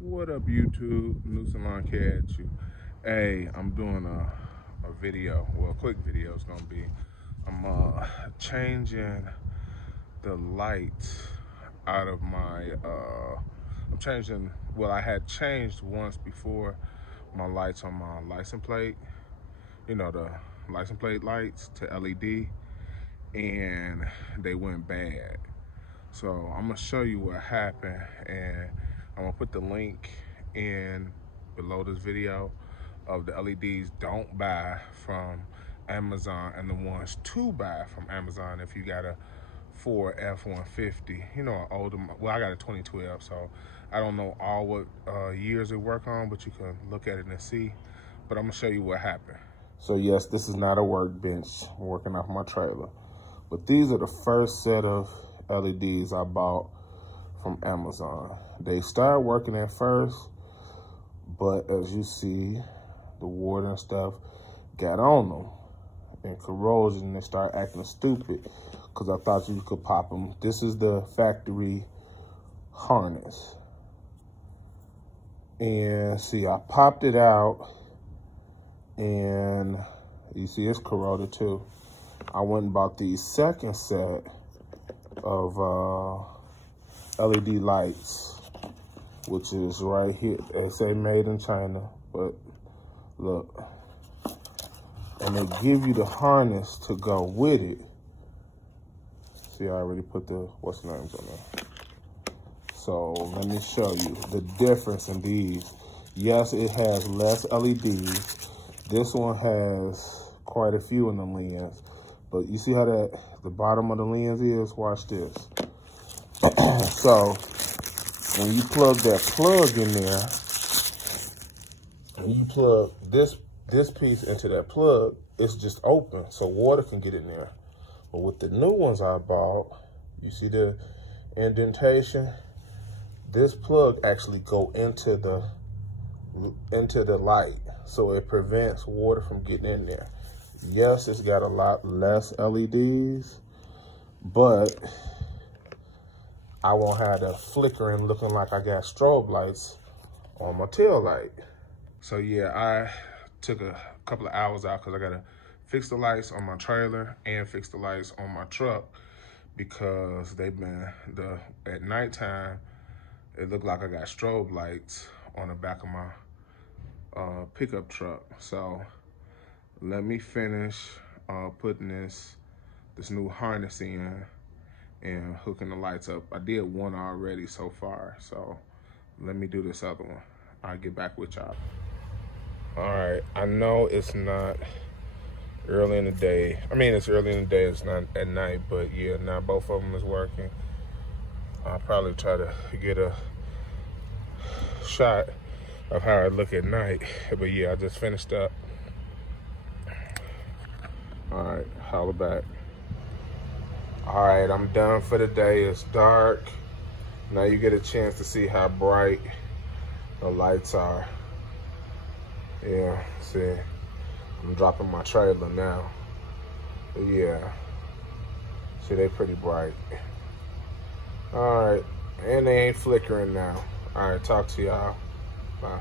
What up, YouTube? New Salon Cat. Hey, I'm doing a video. Well, a quick video is gonna be. I'm changing the lights out of my. I'm changing. Well, I had changed once before my lights on my license plate. You know, the license plate lights to LED, and they went bad. So I'm gonna show you what happened, and I'm gonna put the link in below this video of the LEDs don't buy from Amazon and the ones to buy from Amazon if you got a Ford F-150. You know, an older, well, I got a 2012, so I don't know all what years it work on, but you can look at it and see. But I'm gonna show you what happened. So yes, this is not a workbench working off my trailer, but these are the first set of LEDs I bought from Amazon. They started working at first, but as you see, the water and stuff got on them and corrosion, and they started acting stupid because I thought you could pop them. This is the factory harness. And see, I popped it out and you see it's corroded too. I went and bought the second set of LED lights, which is right here. They say made in China, but look. And they give you the harness to go with it. See, I already put the, what's the names on there. So let me show you the difference in these. Yes, it has less LEDs. This one has quite a few in the lens. But you see how the bottom of the lens is? Watch this. So when you plug that plug in there, and you plug this piece into that plug, it's just open, so water can get in there. But with the new ones I bought, you see the indentation? This plug actually go into the light, so it prevents water from getting in there. Yes, it's got a lot less LEDs, but I won't have the flickering looking like I got strobe lights on my tail light. So yeah, I took a couple of hours out because I gotta fix the lights on my trailer and fix the lights on my truck because they've been, at nighttime, it looked like I got strobe lights on the back of my pickup truck. So let me finish putting this new harness in and hooking the lights up. I did one already so far, so let me do this other one. I'll get back with y'all. All right, I know it's not early in the day. I mean, it's early in the day, it's not at night, but yeah, now both of them is working. I'll probably try to get a shot of how I look at night. But yeah, I just finished up. All right, holla back. All right, I'm done for the day. It's dark. Now you get a chance to see how bright the lights are. Yeah, see, I'm dropping my trailer now. But yeah, see, they pretty bright. All right, and they ain't flickering now. All right, talk to y'all. Bye.